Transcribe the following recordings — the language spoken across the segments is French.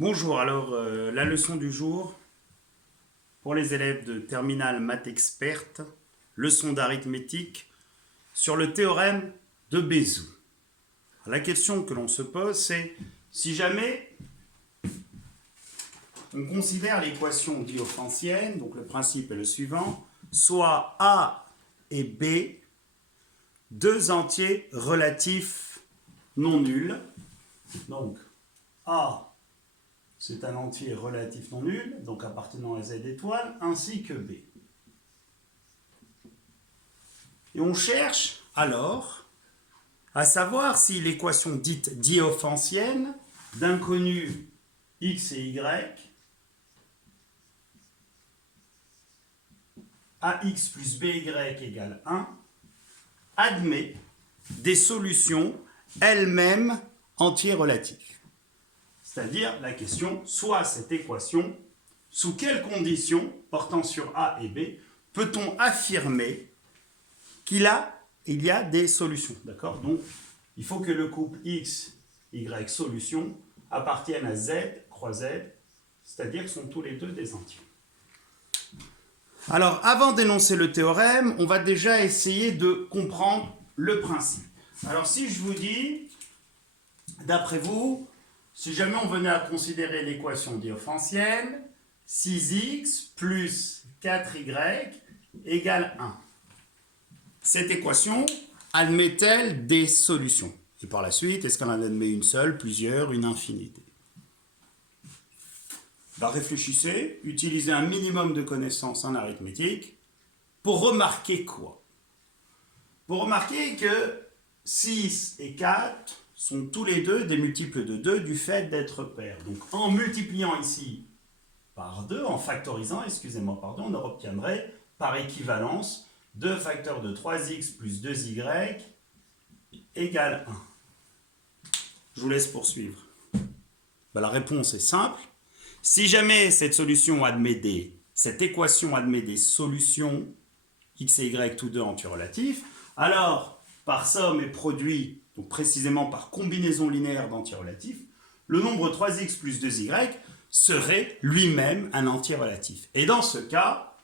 Bonjour, alors la leçon du jour pour les élèves de terminale maths experte, leçon d'arithmétique sur le théorème de Bézout. La question que l'on se pose, c'est si jamais on considère l'équation diophantienne, donc le principe est le suivant, soit A et B, deux entiers relatifs non nuls, donc A c'est un entier relatif non nul, donc appartenant à Z étoile, ainsi que B. Et on cherche alors à savoir si l'équation dite diophantienne d'inconnus x et y, ax plus by égale 1, admet des solutions elles-mêmes entiers relatifs. C'est-à-dire la question, soit cette équation, sous quelles conditions, portant sur A et B, peut-on affirmer qu'il y a des solutions, d'accord? Donc, il faut que le couple X, Y, solution, appartienne à Z, croix Z, c'est-à-dire que sont tous les deux des entiers. Alors, avant d'énoncer le théorème, on va déjà essayer de comprendre le principe. Alors, si je vous dis, d'après vous, si jamais on venait à considérer l'équation diophantienne, 6x plus 4y égale 1. Cette équation admet-elle des solutions? Et par la suite, est-ce qu'elle en admet une seule, plusieurs, une infinité? Ben, réfléchissez, utilisez un minimum de connaissances en arithmétique pour remarquer quoi? Pour remarquer que 6 et 4 sont tous les deux des multiples de 2 du fait d'être pairs. Donc en multipliant ici par 2, en factorisant, excusez-moi, pardon, on obtiendrait par équivalence 2 facteurs de 3x plus 2y égale 1. Je vous laisse poursuivre. Ben, la réponse est simple. Si jamais cette équation admet des solutions x et y tous deux antirelatifs, alors par somme et produit, donc précisément par combinaison linéaire d'antirelatifs, le nombre 3x plus 2y serait lui-même un entier relatif. Et dans ce cas,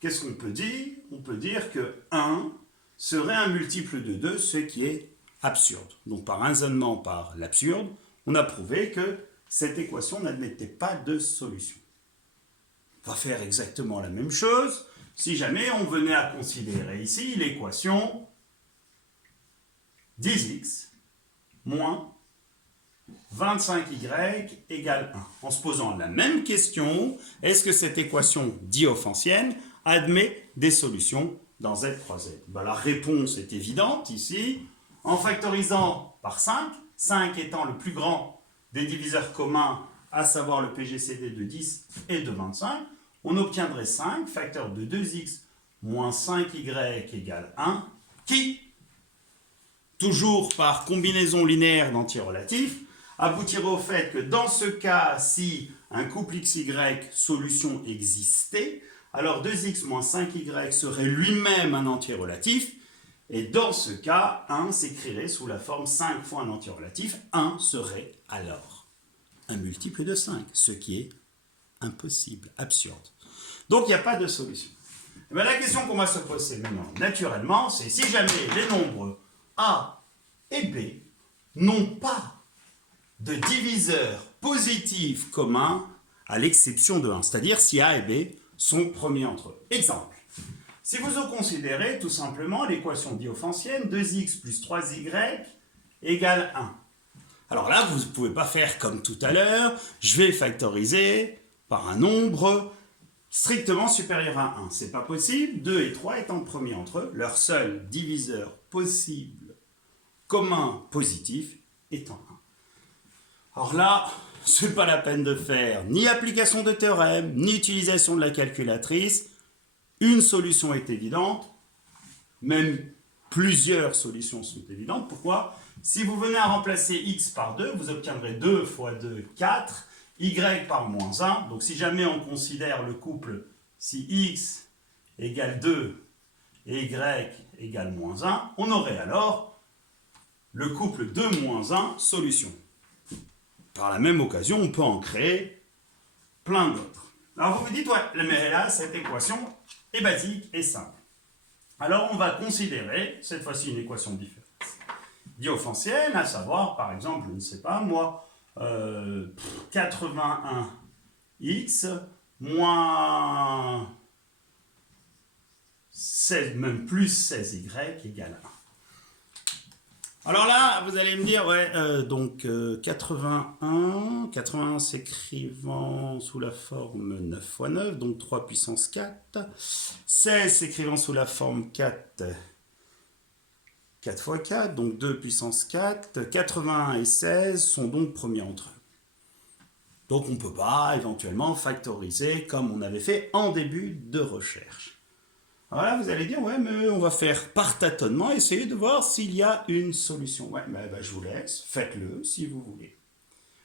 qu'est-ce qu'on peut dire? On peut dire que 1 serait un multiple de 2, ce qui est absurde. Donc par raisonnement par l'absurde, on a prouvé que cette équation n'admettait pas de solution. On va faire exactement la même chose si jamais on venait à considérer ici l'équation 10x moins 25y égale 1. En se posant la même question, est-ce que cette équation diophantienne admet des solutions dans Z croix Z? Ben, la réponse est évidente ici. En factorisant par 5, 5 étant le plus grand des diviseurs communs, à savoir le PGCD de 10 et de 25, on obtiendrait 5 facteurs de 2x moins 5y égale 1, qui, toujours par combinaison linéaire d'antirelatifs, aboutirait au fait que dans ce cas, si un couple XY solution existait, alors 2x moins 5y serait lui-même un entier relatif, et dans ce cas, 1 s'écrirait sous la forme 5 fois un entier relatif, 1 serait alors un multiple de 5, ce qui est impossible, absurde. Donc il n'y a pas de solution. Et bien, la question qu'on va se poser maintenant, naturellement, c'est si jamais les nombres A et B n'ont pas de diviseur positif commun à l'exception de 1, c'est-à-dire si A et B sont premiers entre eux. Exemple, si vous considérez tout simplement l'équation diophantienne 2x plus 3y égale 1. Alors là, vous ne pouvez pas faire comme tout à l'heure, je vais factoriser par un nombre strictement supérieur à 1. C'est pas possible, 2 et 3 étant premiers entre eux, leur seul diviseur possible commun positif étant 1. Alors là, ce n'est pas la peine de faire ni application de théorème, ni utilisation de la calculatrice. Une solution est évidente, même plusieurs solutions sont évidentes. Pourquoi? Si vous venez à remplacer x par 2, vous obtiendrez 2 fois 2, 4, y par moins 1. Donc si jamais on considère le couple, si x égale 2 et y égale moins 1, on aurait alors le couple 2 moins 1, solution. par la même occasion, on peut en créer plein d'autres. Alors vous vous dites, ouais, mais là, cette équation est basique et simple. Alors on va considérer, cette fois-ci, une équation différente diophantienne, à savoir, par exemple, je ne sais pas, moi, 81x moins 16, même plus 16y égale 1. Alors là, vous allez me dire, ouais, donc 81 s'écrivant sous la forme 9 fois 9, donc 3 puissance 4. 16 s'écrivant sous la forme 4 fois 4, donc 2 puissance 4. 81 et 16 sont donc premiers entre eux. Donc on ne peut pas éventuellement factoriser comme on avait fait en début de recherche. Alors là, vous allez dire, ouais, mais on va faire par tâtonnement, essayer de voir s'il y a une solution. Ouais, je vous laisse, faites-le si vous voulez.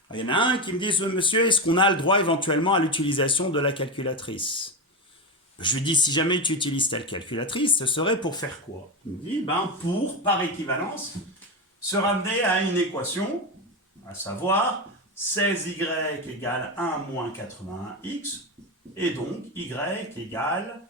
Alors, il y en a un qui me dit, monsieur, est-ce qu'on a le droit éventuellement à l'utilisation de la calculatrice? Je lui dis, si jamais tu utilises telle calculatrice, ce serait pour faire quoi? Il me dit, pour, par équivalence, se ramener à une équation, à savoir 16y égale 1 moins 81x, et donc y égale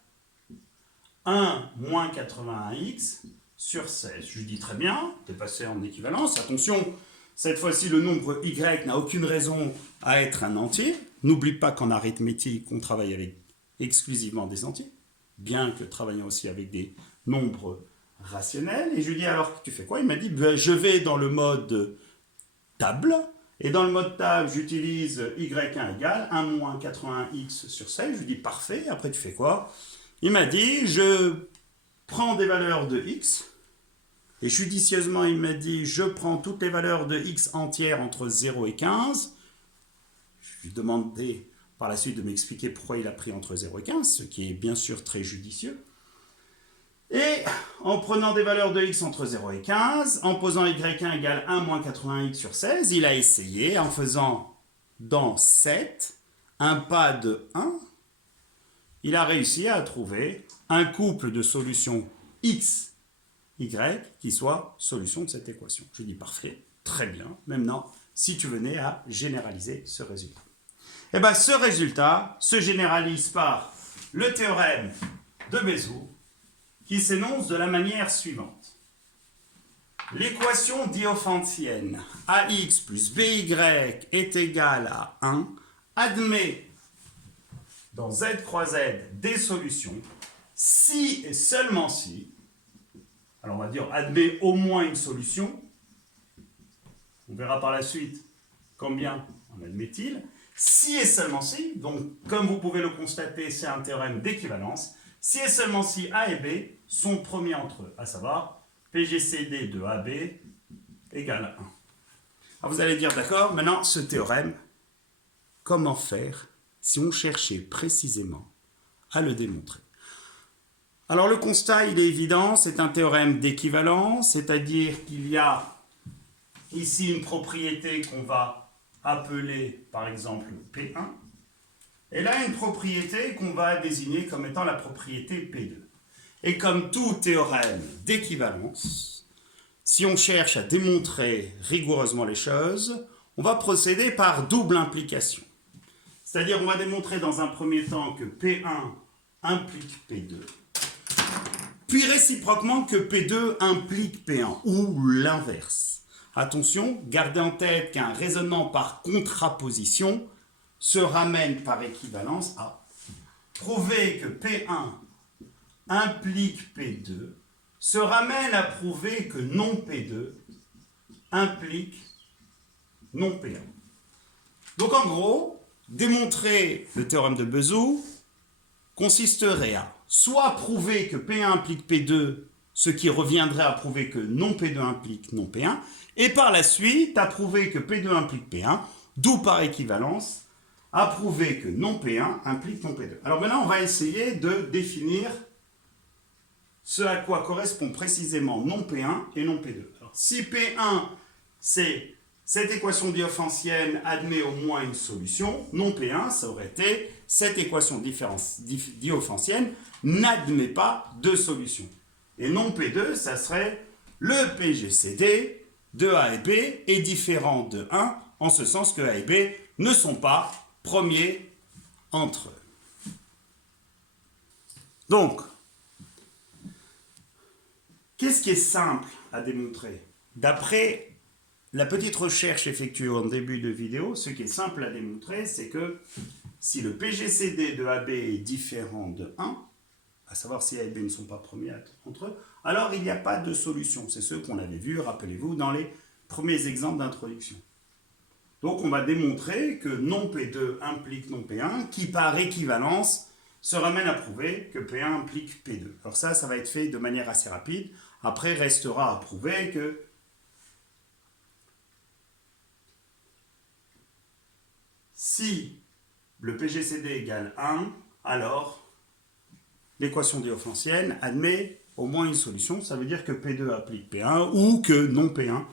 1 moins 81x sur 16. Je lui dis, très bien, tu es passé en équivalence. Attention, cette fois-ci, le nombre y n'a aucune raison à être un entier. N'oublie pas qu'en arithmétique, on travaille avec exclusivement des entiers, bien que travaillant aussi avec des nombres rationnels. Et je lui dis, alors, tu fais quoi? Il m'a dit, je vais dans le mode table, et dans le mode table, j'utilise y1 égale 1 moins 81x sur 16. Je lui dis, parfait, après tu fais quoi? Il m'a dit, je prends des valeurs de x, et judicieusement, il m'a dit, je prends toutes les valeurs de x entières entre 0 et 15. Je lui ai demandé par la suite de m'expliquer pourquoi il a pris entre 0 et 15, ce qui est bien sûr très judicieux. Et en prenant des valeurs de x entre 0 et 15, en posant y1 égale 1 moins 80x sur 16, il a essayé, en faisant dans 7, un pas de 1, il a réussi à trouver un couple de solutions x, y, qui soit solution de cette équation. Je dis parfait, très bien. Maintenant, si tu venais à généraliser ce résultat. Eh bien, ce résultat se généralise par le théorème de Bézout qui s'énonce de la manière suivante. L'équation diophantienne ax plus by est égale à 1 admet dans z croix z des solutions si et seulement si, alors on va dire admet au moins une solution, on verra par la suite combien en admet-il, si et seulement si, donc comme vous pouvez le constater, c'est un théorème d'équivalence, si et seulement si A et B sont premiers entre eux, à savoir PGCD de AB égale 1. Alors vous allez dire, d'accord, maintenant ce théorème, comment faire si on cherchait précisément à le démontrer? Alors le constat, il est évident, c'est un théorème d'équivalence, c'est-à-dire qu'il y a ici une propriété qu'on va appeler par exemple P1, et là une propriété qu'on va désigner comme étant la propriété P2. Et comme tout théorème d'équivalence, si on cherche à démontrer rigoureusement les choses, on va procéder par double implication. C'est-à-dire on va démontrer dans un premier temps que P1 implique P2, puis réciproquement que P2 implique P1, ou l'inverse. Attention, gardez en tête qu'un raisonnement par contraposition se ramène par équivalence à prouver que P1 implique P2, se ramène à prouver que non P2 implique non P1. Donc en gros, démontrer le théorème de Bézout consisterait à soit prouver que P1 implique P2, ce qui reviendrait à prouver que non P2 implique non P1, et par la suite à prouver que P2 implique P1, d'où par équivalence à prouver que non P1 implique non P2. Alors maintenant, on va essayer de définir ce à quoi correspond précisément non P1 et non P2. Alors, si P1, c'est cette équation diophantienne admet au moins une solution, non P1, ça aurait été cette équation diophantienne n'admet pas de solution. Et non P2, ça serait le PGCD de A et B est différent de 1 en ce sens que A et B ne sont pas premiers entre eux. Donc, qu'est-ce qui est simple à démontrer? D'après la petite recherche effectuée en début de vidéo, ce qui est simple à démontrer, c'est que si le PGCD de AB est différent de 1, à savoir si A et B ne sont pas premiers entre eux, alors il n'y a pas de solution. C'est ce qu'on avait vu, rappelez-vous, dans les premiers exemples d'introduction. Donc on va démontrer que non P2 implique non P1, qui par équivalence se ramène à prouver que P1 implique P2. Alors ça va être fait de manière assez rapide. Après, restera à prouver que si le PGCD égale 1, alors l'équation différéntielle admet au moins une solution. Ça veut dire que P2 implique P1 ou que non P1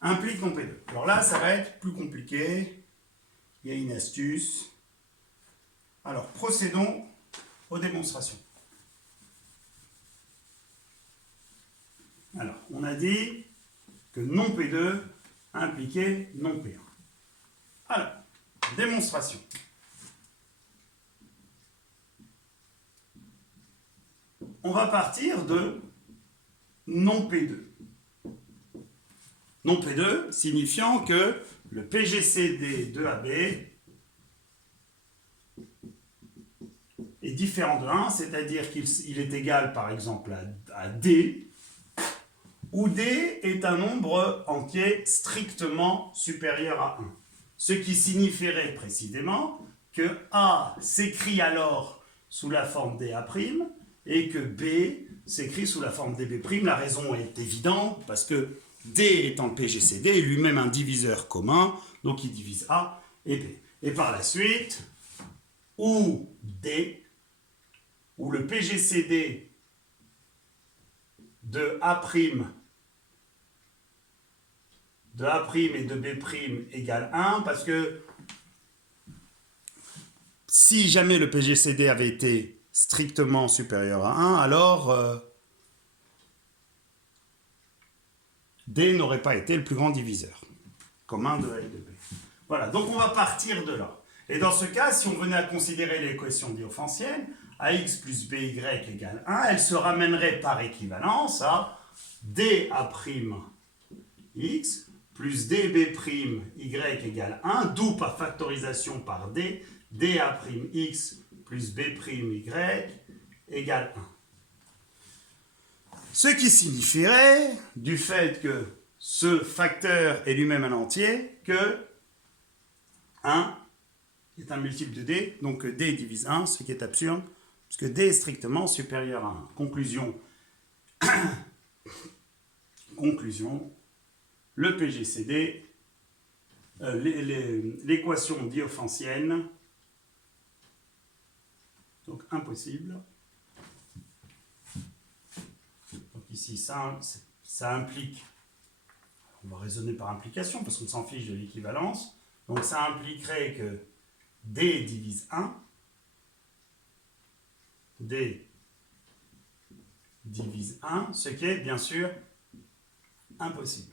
implique non P2. Alors là, ça va être plus compliqué. Il y a une astuce. Alors, procédons aux démonstrations. Alors, on a dit que non P2 impliquait non P1. Alors, démonstration. On va partir de non P2. Non P2 signifiant que le PGCD de AB est différent de 1, c'est-à-dire qu'il est égal par exemple à D, où D est un nombre entier strictement supérieur à 1. Ce qui signifierait précisément que A s'écrit alors sous la forme DA' et que B s'écrit sous la forme DB'. La raison est évidente parce que D étant le PGCD est lui-même un diviseur commun, donc il divise A et B. Et par la suite, où D, où le PGCD de A' et de B' égale 1, parce que si jamais le PGCD avait été strictement supérieur à 1, alors D n'aurait pas été le plus grand diviseur commun de A et de B. Voilà, donc on va partir de là. Et dans ce cas, si on venait à considérer l'équation différéntielle, AX plus BY égale 1, elle se ramènerait par équivalence à DA' X plus DB' Y égale 1, d'où par factorisation par D, DA' X plus B' Y égale 1. Ce qui signifierait, du fait que ce facteur est lui-même un entier, que 1 est un multiple de D, donc D divise 1, ce qui est absurde, puisque D est strictement supérieur à 1. Conclusion. Conclusion. Le PGCD, l'équation différéntielle, donc impossible. Donc ici, ça implique, on va raisonner par implication parce qu'on s'en fiche de l'équivalence, donc ça impliquerait que D divise 1, D divise 1, ce qui est bien sûr impossible.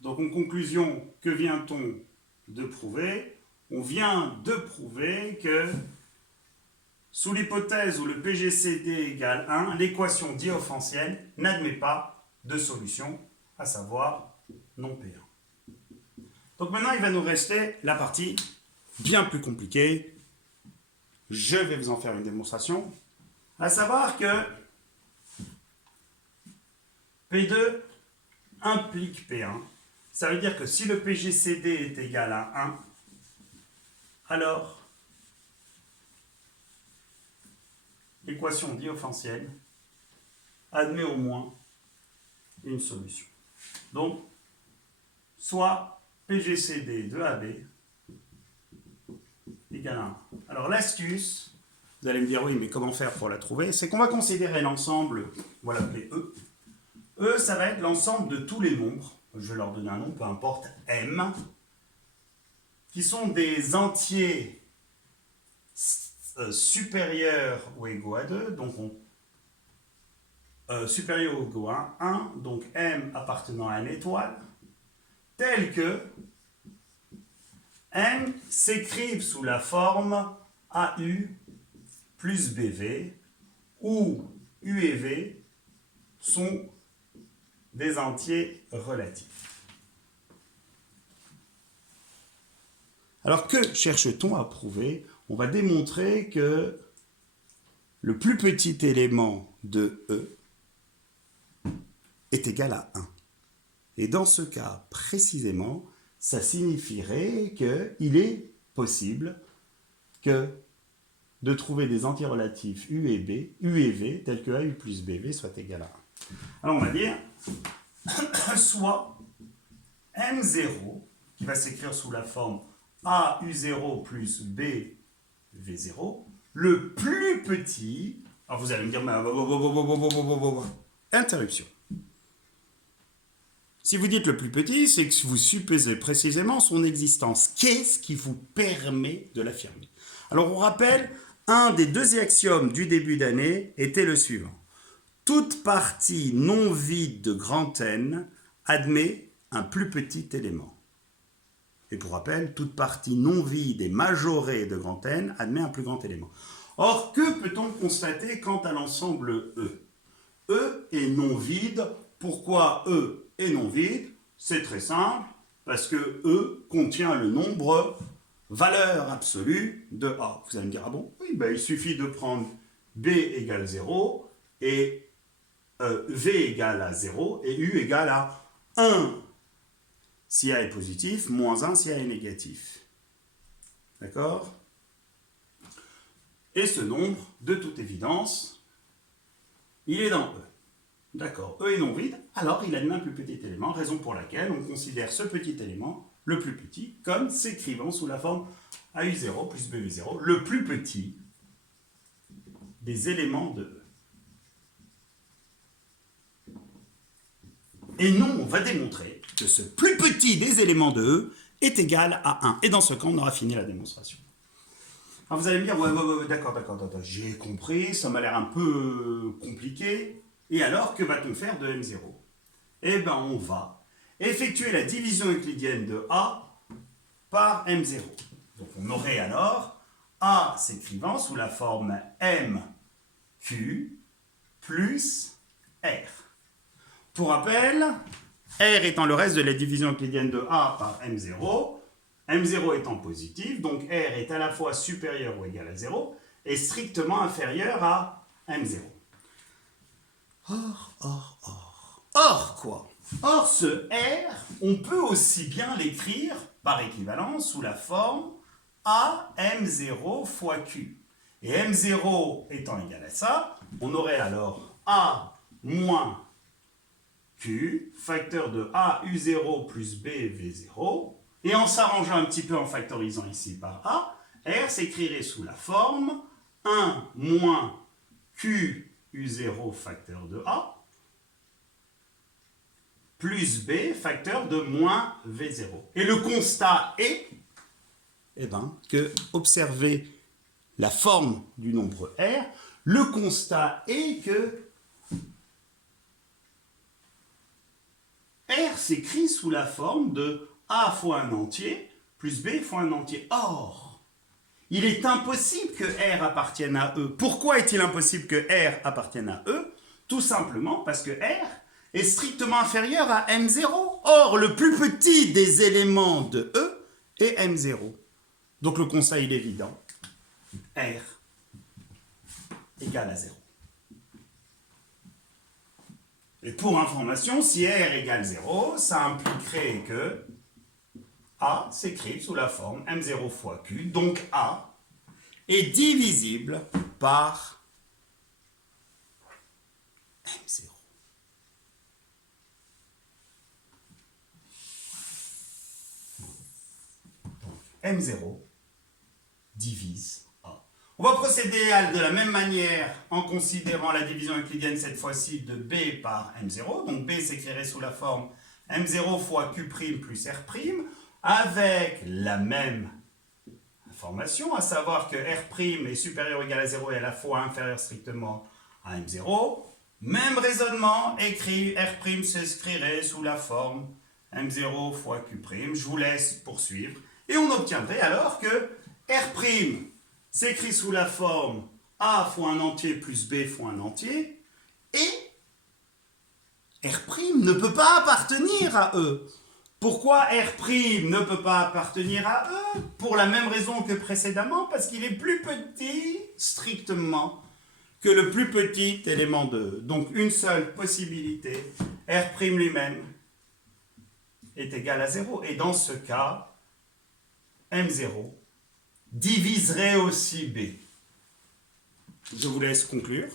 Donc en conclusion, que vient-on de prouver? On vient de prouver que sous l'hypothèse où le PGCD égale 1, l'équation différéntielle n'admet pas de solution, à savoir non P1. Donc maintenant, il va nous rester la partie bien plus compliquée. Je vais vous en faire une démonstration. À savoir que P2 implique P1. Ça veut dire que si le PGCD est égal à 1, alors l'équation différéntielle admet au moins une solution. Donc, soit PGCD de AB égale à 1. Alors l'astuce, vous allez me dire oui, mais comment faire pour la trouver? C'est qu'on va considérer l'ensemble, on va l'appeler E. E, ça va être l'ensemble de tous les nombres, je vais leur donner un nom, peu importe, M, qui sont des entiers supérieurs ou égaux à 2, donc supérieur ou égal à 1, donc M appartenant à une étoile, tel que M s'écrive sous la forme AU plus BV, où U et V sont des entiers relatifs. Alors que cherche-t-on à prouver? On va démontrer que le plus petit élément de E est égal à 1. Et dans ce cas précisément, ça signifierait qu'il est possible de trouver des entiers relatifs U et V tels que AU plus BV soit égal à 1. Alors on va dire soit M0 qui va s'écrire sous la forme AU0 plus BV0, le plus petit. Alors vous allez me dire, interruption. Si vous dites le plus petit, c'est que vous supposez précisément son existence. Qu'est-ce qui vous permet de l'affirmer? Alors on rappelle, un des deux axiomes du début d'année était le suivant. Toute partie non vide de grand N admet un plus petit élément. Et pour rappel, toute partie non vide et majorée de grand N admet un plus grand élément. Or, que peut-on constater quant à l'ensemble E? E est non vide. Pourquoi E est non vide? C'est très simple, parce que E contient le nombre valeur absolue de A. Vous allez me dire, ah bon? Oui, ben, il suffit de prendre B égale 0 et V égale à 0 et U égale à 1 si A est positif, moins 1 si A est négatif. D'accord? Et ce nombre, de toute évidence, il est dans E. D'accord, E est non vide, alors il admet un plus petit élément, raison pour laquelle on considère ce petit élément, le plus petit, comme s'écrivant sous la forme AU0 plus BV0, le plus petit des éléments de E. Et non, on va démontrer que ce plus petit des éléments de E est égal à 1. Et dans ce cas, on aura fini la démonstration. Alors vous allez me dire, ouais, d'accord, j'ai compris, ça m'a l'air un peu compliqué. Et alors, que va-t-on faire de M0? Eh bien, on va effectuer la division euclidienne de A par M0. Donc on aurait alors A s'écrivant sous la forme MQ plus R. Pour rappel, R étant le reste de la division euclidienne de A par M0, M0 étant positif, donc R est à la fois supérieur ou égal à 0 et strictement inférieur à M0. Or quoi? Or ce R, on peut aussi bien l'écrire par équivalence sous la forme AM0 fois Q. Et M0 étant égal à ça, on aurait alors A moins Q, facteur de AU0 plus BV0, et en s'arrangeant un petit peu en factorisant ici par A, R s'écrirait sous la forme 1 moins QU0 facteur de A, plus B facteur de moins V0. Et le constat est que, observez la forme du nombre R, le constat est que R s'écrit sous la forme de A fois un entier plus B fois un entier. Or, il est impossible que R appartienne à E. Pourquoi est-il impossible que R appartienne à E? Tout simplement parce que R est strictement inférieur à M0. Or, le plus petit des éléments de E est M0. Donc le constat il est évident. R égale à 0. Et pour information, si R égale 0, ça impliquerait que A s'écrit sous la forme M0 fois Q, donc A est divisible par M0. M0 divise A. On va procéder de la même manière en considérant la division euclidienne cette fois-ci de B par M0. Donc B s'écrirait sous la forme M0 fois Q' plus R', avec la même information, à savoir que R' est supérieur ou égal à 0 et à la fois inférieur strictement à M0. Même raisonnement, R' s'inscrirait sous la forme M0 fois Q'. Je vous laisse poursuivre. Et on obtiendrait alors que R' s'écrit sous la forme A fois un entier plus B fois un entier. Et R' ne peut pas appartenir à E. Pourquoi R' ne peut pas appartenir à E? Pour la même raison que précédemment, parce qu'il est plus petit, strictement, que le plus petit élément de E. Donc une seule possibilité, R' lui-même est égal à 0. Et dans ce cas, M0 diviserait aussi B. Je vous laisse conclure.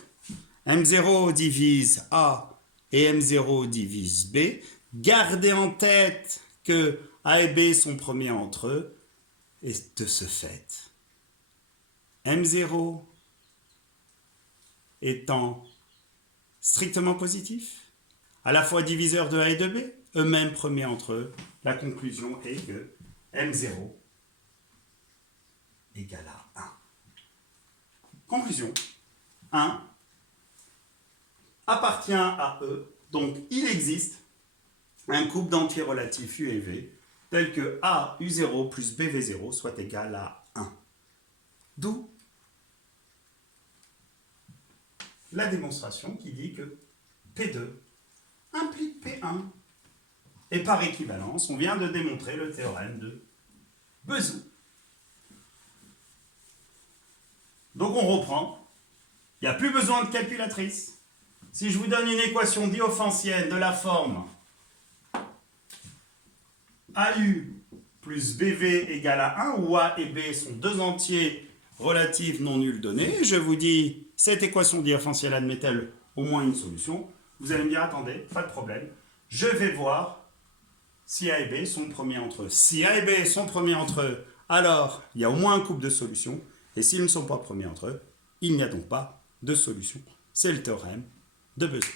M0 divise A et M0 divise B. Gardez en tête que A et B sont premiers entre eux. Et de ce fait, M0 étant strictement positif, à la fois diviseur de A et de B, eux-mêmes premiers entre eux, la conclusion est que M0 égale à 1. Conclusion. 1 appartient à E, donc il existe un couple d'entiers relatifs U et V tel que A U0 plus BV0 soit égal à 1. D'où la démonstration qui dit que P2 implique P1. Et par équivalence, on vient de démontrer le théorème de Bezout. Donc on reprend. Il n'y a plus besoin de calculatrice. Si je vous donne une équation diophantienne de la forme AU plus BV égale à 1, où A et B sont deux entiers relatifs non nuls donnés, je vous dis, cette équation diophantienne admet-elle au moins une solution? Vous allez me dire, attendez, pas de problème, je vais voir si A et B sont premiers entre eux. Si A et B sont premiers entre eux, alors il y a au moins un couple de solutions, et s'ils ne sont pas premiers entre eux, il n'y a donc pas de solution. C'est le théorème de Bezout.